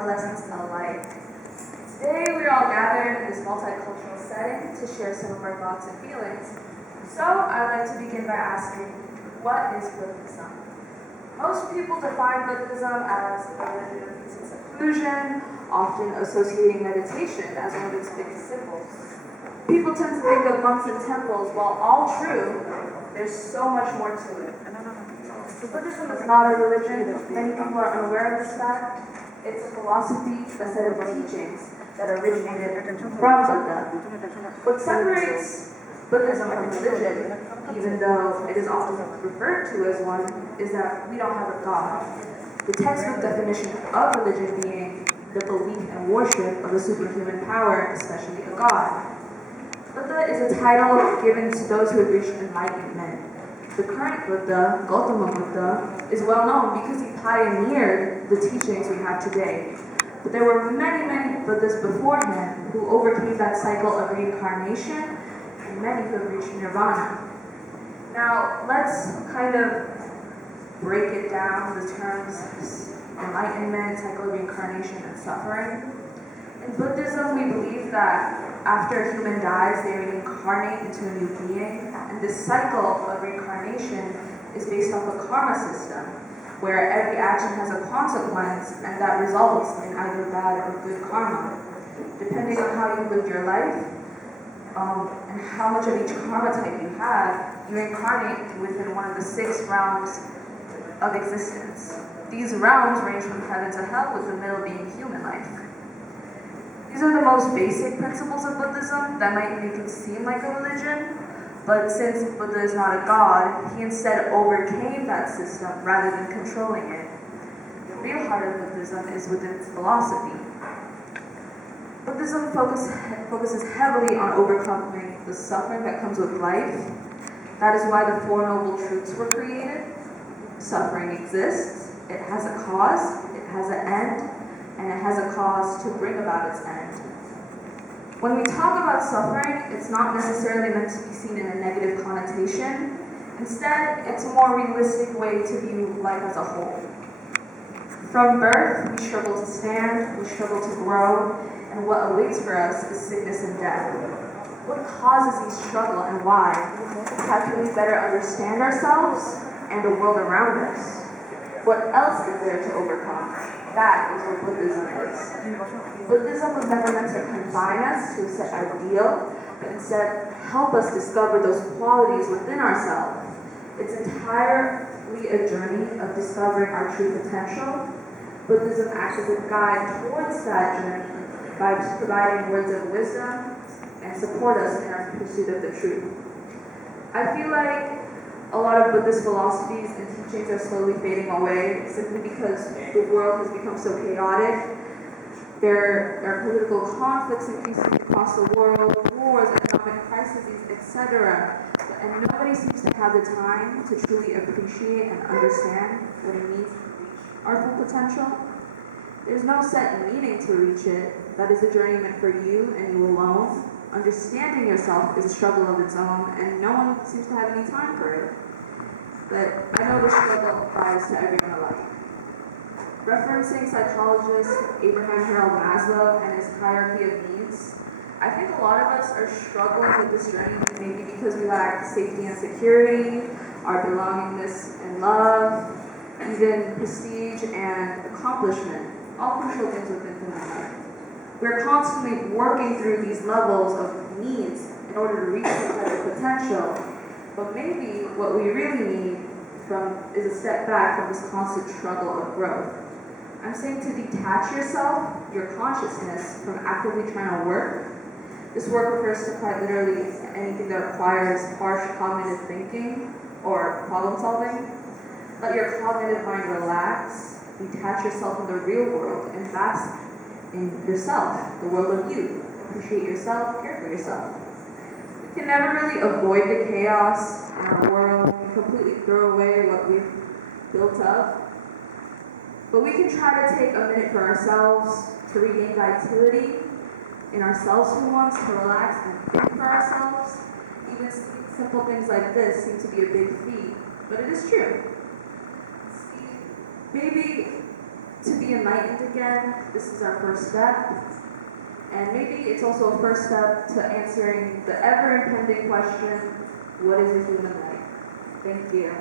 adolescents alike. Today we are all gathered in this multicultural setting to share some of our thoughts and feelings. So I'd like to begin by asking, what is Buddhism? Most people define Buddhism as a religion of peace and seclusion, often associating meditation as one of its biggest symbols. People tend to think of monks and temples. While all true, there's so much more to it. Buddhism is not a religion. Many people are unaware of this fact. It's a philosophy, a set of teachings that originated from Buddha. What separates Buddhism from religion, even though it is often referred to as one, is that we don't have a god. The textbook definition of religion being the belief and worship of a superhuman power, especially a god. Buddha is a title given to those who have reached enlightenment. The current Buddha, Gautama Buddha, is well known because he pioneered the teachings we have today. But there were many, many Buddhas before him who overcame that cycle of reincarnation, and many who have reached nirvana. Now, let's kind of break it down, the terms enlightenment, cycle of reincarnation, and suffering. In Buddhism, we believe that after a human dies, they reincarnate into a new being, and this cycle of reincarnation is based off a karma system, where every action has a consequence, and that results in either bad or good karma. Depending on how you lived your life, and how much of each karma type you have, you reincarnate within one of the 6 realms of existence. These realms range from heaven to hell, with the middle being human life. These are the most basic principles of Buddhism that might make it seem like a religion, but since Buddha is not a god, he instead overcame that system rather than controlling it. The real heart of Buddhism is within its philosophy. Buddhism focuses heavily on overcoming the suffering that comes with life. That is why the 4 Noble Truths were created. Suffering exists, it has a cause, it has an end, and it has a cause to bring about its end. When we talk about suffering, it's not necessarily meant to be seen in a negative connotation. Instead, it's a more realistic way to view life as a whole. From birth, we struggle to stand, we struggle to grow, and what awaits for us is sickness and death. What causes each struggle and why? How can we better understand ourselves and the world around us? What else is there to overcome? That is what Buddhism is. Buddhism was never meant to confine us to a set ideal, but instead help us discover those qualities within ourselves. It's entirely a journey of discovering our true potential. Buddhism acts as a guide towards that journey by providing words of wisdom and support us in our pursuit of the truth. I feel like a lot of Buddhist philosophies and teachings are slowly fading away simply because the world has become so chaotic. There are political conflicts increasing across the world, wars, economic crises, etc. And nobody seems to have the time to truly appreciate and understand what it means to reach our full potential. There's no set meaning to reach it. That is a journey meant for you and you alone. Understanding yourself is a struggle of its own, and no one seems to have any time for it. But I know the struggle applies to everyone alike. Referencing psychologist Abraham Harold Maslow and his hierarchy of needs, I think a lot of us are struggling with this journey maybe because we lack safety and security, our belongingness and love, even prestige and accomplishment, all crucial things within human life. We're constantly working through these levels of needs in order to reach some kind of potential, but maybe what we really need is a step back from this constant struggle of growth. I'm saying to detach yourself, your consciousness, from actively trying to work. This work refers to quite literally anything that requires harsh cognitive thinking or problem solving. Let your cognitive mind relax, detach yourself from the real world, and bask in yourself, the world of you. Appreciate yourself, care for yourself. We can never really avoid the chaos in our world and completely throw away what we've built up. But we can try to take a minute for ourselves to regain vitality in ourselves for once, to relax and think for ourselves. Even simple things like this seem to be a big feat, but it is true. See, maybe to be be enlightened again, this is our first step. And maybe it's also a first step to answering the ever-impending question, what is a human life? Thank you.